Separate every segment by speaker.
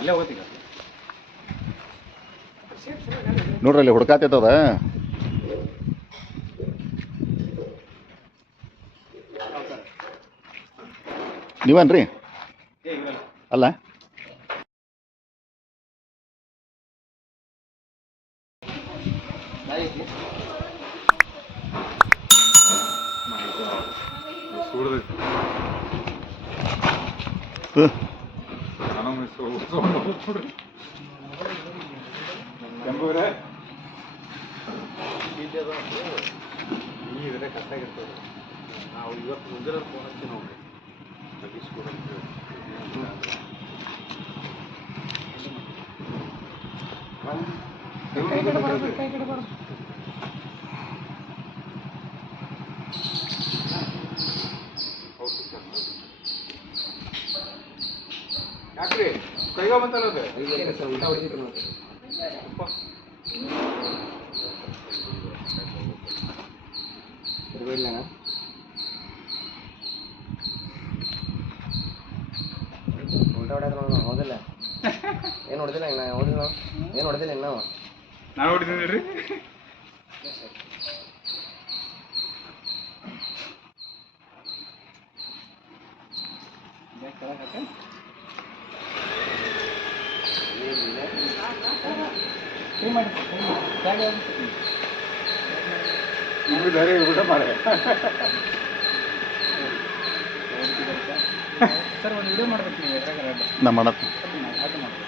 Speaker 1: ಅಲ್ಲೇ ಹೋಗ್ತೀಗ
Speaker 2: ನೋಡ್ರಿ ಅಲ್ಲಿ ಹುಡ್ಕಾತೈತದ ನೀವನ್ರಿ ಅಲ್ಲ? ಹ್ಮ್.
Speaker 1: ಕೆಂಪೂರೆ ಇದ್ರೆ ಕಷ್ಟ ಆಗಿರ್ತದೆ ನಾವು ಇವತ್ತು ಮುಂಜಾನೆ ಫೋನ್ ಹಚ್ಚಿ ನೋಡ್ರಿ ತೆಗಿಸ್ಕೊಡಂತ ಯಾಕ್ರಿ ಕೈಗ ಬಂತಲ್ಲ ಅದು.
Speaker 3: ಊಟ ಹೊಡ್ಯಾಕ ಹೌದಿಲ್ಲ. ಏನು ಹೊಡೆದಿಲ್ಲ ಇನ್ನ ಹೌದಿಲ್ಲ. ಏನು ಹೊಡೆದಿಲ್ಲ ಇನ್ನ.
Speaker 1: ನಾನು ಹೊಡೆದಿದ್ದೀನಿ ರೀ ನಿಮ್ಗೆ ಧೈರ್ಯ ಊಟ ಮಾಡಿ.
Speaker 4: ಸರ್ ಒಂದು ವಿಡಿಯೋ ಮಾಡ್ಬೇಕು ನೀವು ಎದ್ರಾಗ ರೆಡ್
Speaker 2: ನಾ ಮಾಡತ್
Speaker 4: ಅದು ಮಾಡ್ಬೇಕು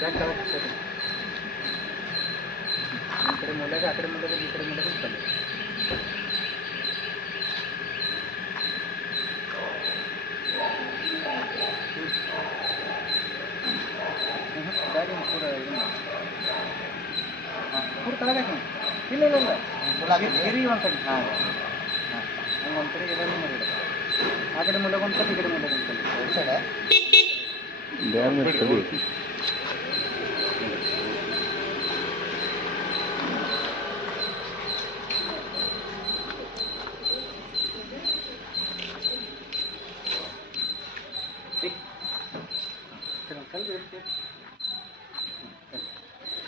Speaker 4: ಬ್ಯಾಕ್ ತಗೊಳ್ಳಿ ಸರ್. ಈ ಕಡೆ ಮೂಲೆಗೆ ಆ ಕಡೆ ಮೂಲೆಗೆ ಈ ಕಡೆ ಮೂಲೆಗೆ ಬನ್ನಿ ಗಾಡಿ ಪೂರ ಇದು ಮಾಡಿ. ಹಾಂ ಪೂರ ತಳಗೆ ಹಾಕಿ ಇಲ್ಲ ಇಲ್ಲ ಇಲ್ಲ ಗಿರಿ ಒಂದು ಸಲ ಹಾಂ ಹಾಂ ಹಂಗೆ ಒಂದು ಕಡೆ ಇದನ್ನು ಮಾಡಿಬಿಡು ಆ ಕಡೆ ಮೂಲೆಗೆ ಒಂದು ಸಲ ಈ ಕಡೆ ಮೂಲೆಗೆ ಒಂದು ಸಲ
Speaker 3: ಈ ಸೈಡ?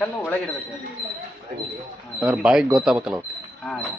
Speaker 4: ಕಲ್ಲು ಒಳಗಿಡ್ಬೇಕು
Speaker 2: ಅದ್ರ ಬಾಯಿಗೆ ಗೊತ್ತಾಗಬೇಕಲ್ಲ ಅವ್ರು
Speaker 4: ಹಾಂ ಕಲ್ಲು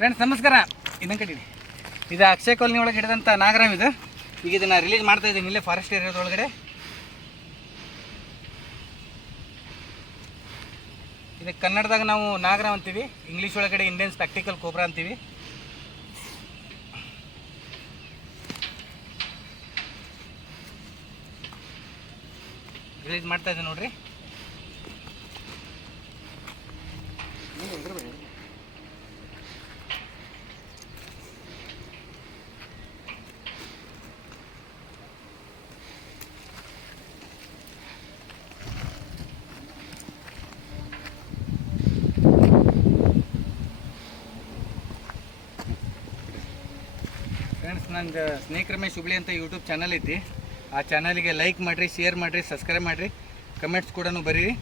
Speaker 4: ಫ್ರೆಂಡ್ಸ್ ನಮಸ್ಕಾರ. ಇನ್ನೊಂದು ಕಡೆ. ಇದು ಅಕ್ಷಯ ಕಾಲೋನಿ ಒಳಗೆ ಹಿಡಿದಂಥ ನಾಗರಾಮ್ ಇದು. ಈಗ ಇದನ್ನು ರಿಲೀಸ್ ಮಾಡ್ತಾ ಇದ್ದೀನಿ ಇಲ್ಲೇ ಫಾರೆಸ್ಟ್ ಏರಿಯಾದೊಳಗಡೆ ಇದು ಕನ್ನಡದಾಗ ನಾವು ನಾಗರಾಮ್ ಅಂತೀವಿ. ಇಂಗ್ಲೀಷ್ ಒಳಗಡೆ ಇಂಡಿಯನ್ ಸ್ಪೆಕ್ಟಿಕಲ್ ಕೋಬ್ರಾ ಅಂತೀವಿ. ರಿಲೀಸ್ ಮಾಡ್ತಾ ಇದ್ದೀನಿ ನೋಡ್ರಿ. ನಂಗೆ ಸ್ನೇಕ್ ರಮೇಶ್ ಹುಬ್ಳಿ ಅಂತ ಯೂಟ್ಯೂಬ್ ಚಾನಲ್ ಐತಿ. ಆ ಚಾನಲಿಗೆ ಲೈಕ್ ಮಾಡಿರಿ ಶೇರ್ ಮಾಡಿರಿ ಸಬ್ಸ್ಕ್ರೈಬ್ ಮಾಡಿರಿ. ಕಮೆಂಟ್ಸ್ ಕೂಡ ಬರೀರಿ.